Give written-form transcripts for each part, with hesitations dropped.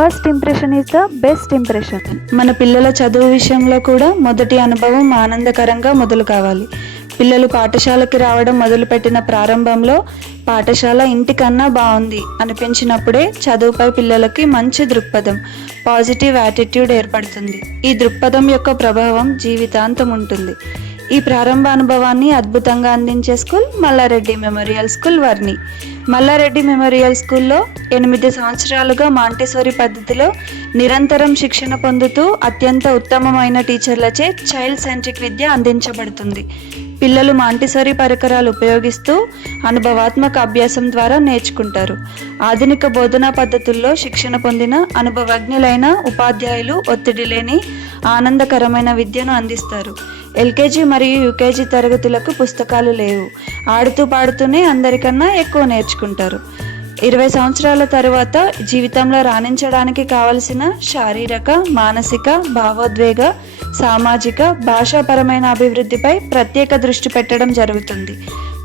First impression is the best impression. మన పిల్లల చదువు విషయంలో కూడా మొదటి అనుభవం ఆనందకరంగా మొదలు కావాలి. పిల్లలు పాఠశాలకి రావడం మొదలుపెట్టిన ప్రారంభంలో పాఠశాల ఇంటికన్నా బాగుంది అనిపించినప్పుడే చదువుపై పిల్లలకి మంచి దృక్పథం, పాజిటివ్ యాటిట్యూడ్ ఏర్పడుతుంది. ఈ దృక్పథం యొక్క ప్రభావం జీవితాంతం ఉంటుంది. ఈ ప్రారంభ అనుభవాన్ని అద్భుతంగా అందించే school Mallareddy memorial school Varni. Mallareddy memorial స్కూల్లో 8 సంవత్సరాలుగా మాంటిసోరీ పద్ధతిలో నిరంతరం శిక్షణ పొందుతూ అత్యంత ఉత్తమమైన టీచర్లచే చైల్డ్ సెంట్రిక్ విద్య అందించబడుతుంది. పిల్లలు మాంటిసోరీ పరికరాలు ఉపయోగిస్తూ అనుభవాత్మక అభ్యాసం ద్వారా నేర్చుకుంటారు. ఆధునిక బోధనా పద్ధతుల్లో శిక్షణ పొందిన అనుభవజ్ఞులైన ఉపాధ్యాయులు ఒత్తిడి లేని ఆనందకరమైన విద్యను అందిస్తారు. ఎల్కేజీ మరియు యూకేజీ తరగతులకు పుస్తకాలు లేవు. ఆడుతూ పాడుతూనే అందరికన్నా ఎక్కువ నేర్చుకుంటారు. 20 సంవత్సరాల తరువాత జీవితంలో రాణించడానికి కావలసిన శారీరక, మానసిక, భావోద్వేగ, సామాజిక, భాషాపరమైన అభివృద్ధిపై ప్రత్యేక దృష్టి పెట్టడం జరుగుతుంది.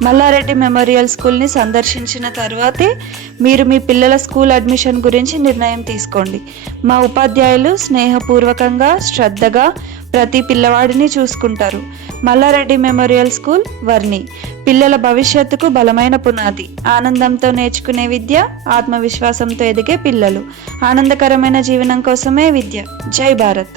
మల్లారెడ్డి మెమోరియల్ స్కూల్ని సందర్శించిన తర్వాతే మీరు మీ పిల్లల స్కూల్ అడ్మిషన్ గురించి నిర్ణయం తీసుకోండి. మా ఉపాధ్యాయులు స్నేహపూర్వకంగా, శ్రద్ధగా ప్రతి పిల్లవాడిని చూసుకుంటారు. మల్లారెడ్డి మెమోరియల్ స్కూల్ వర్ని పిల్లల భవిష్యత్తుకు బలమైన పునాది. ఆనందంతో నేర్చుకునే విద్య, ఆత్మవిశ్వాసంతో ఎదిగే పిల్లలు. ఆనందకరమైన జీవనం కోసమే విద్య. జై భారత్.